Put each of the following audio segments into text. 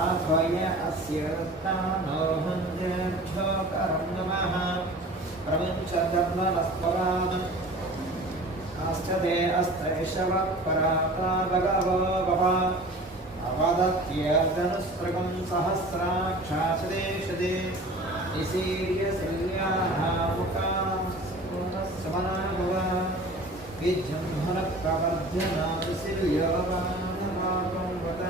आह्वय अस्य रत्नानोहञ्जेभ्यो करं नमः प्रमुञ्च धर्मनस्परान् आस्ते अस्त्रैषवत्पराता भगवो भव अवदत्यर्दनुस्पृगं सहस्राक्षासदेशदे निसीर्यशल्याः मुखामना भव विजृम्भणप्रवर्धनादिशिल्यवानवाकं वद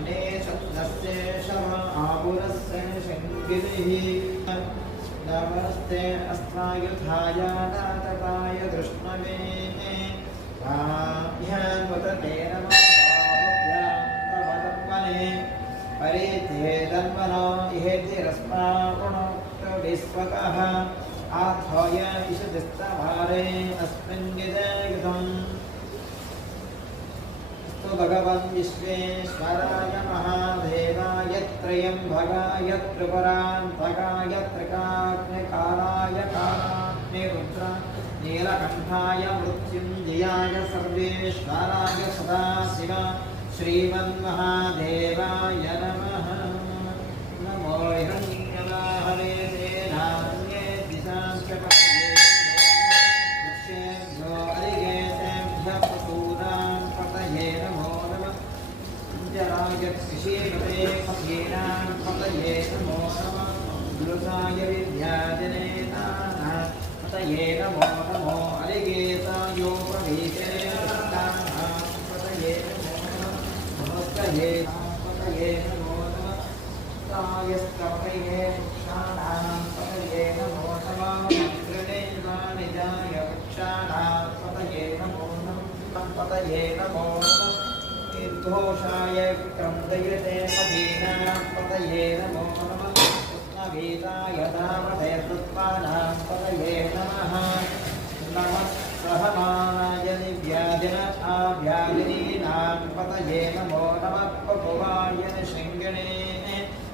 अनेशत्नस्य शव आपुरस्य शङ्गिभिः नमस्ते अस्त्रायुधाय नाटकाय दृष्णवे ह्यान्वतते नमः परिते धन्वनो इहेतिरस्मापुणोक्तविश्वकः आथय इषदिस्तवारे अस्मिन् युधम् स्तु भगवन् विश्वेश्वराय महादेवाय त्र्यम्बकाय त्रिपुरान्तकाय त्रिकाग्निकालाय कालाग्निरुद्र नीलकण्ठाय मृत्युञ्जयाय सर्वेश्वराय सदाशिव श्रीमन्महादेवाय नमः नमो हिरण्यवाहवे तेनान्ये दिशांश्चेभ्यो अरिगेतेभ्यः प्रसूनां पतये नमो नमः जराय कृषीपते पथीनां पतये नमो नमः दुर्गाय विद्याजने नाना पतये नमो नमो अरिगेतायोपवीते पतये पतये नमो नमः कायस्तपतये वृक्षाणां पतये नमो नमः अग्रदेवानिजाय वृक्षाणां पतये नमो नमः पतये नमो नमः निर्दोषाय क्रन्दयते पदीनां पतये नमो नमः कृष्णगीताय धामते तत्त्वानां पतये नमः नमः सहमानाय दिव्याजन आभ्यागिनीनां पतये नमो नमः पपुवाय निषङ्गिणे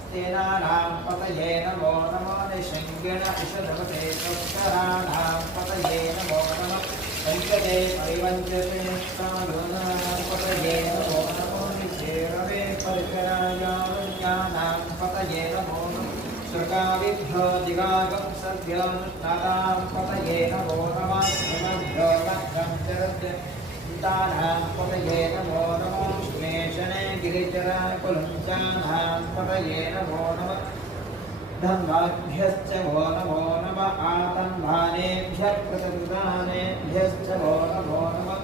स्तेनानां पतये नमो नमो निषङ्गिण इषधवते तस्कराणां पतये नमो नमः पञ्चते परिवञ्चते कारुणां पतये नमो नमो निषेरवे परिकरायानुज्ञानां पतये नमो नमः सुरकाविभ्यो दिगागं सद्योनुष्ठातां पतये नमो नमः श्रीमद्भ्यो लग्नं चरद्यन्तानां पतये नमो नमः श्मेषणे गिरिचराकुलञ्चानां पतये नमो नमः धन्वाभ्यश्च वो नमो नमः आतन्वानेभ्यः प्रतिदानेभ्यश्च वो नमो नमः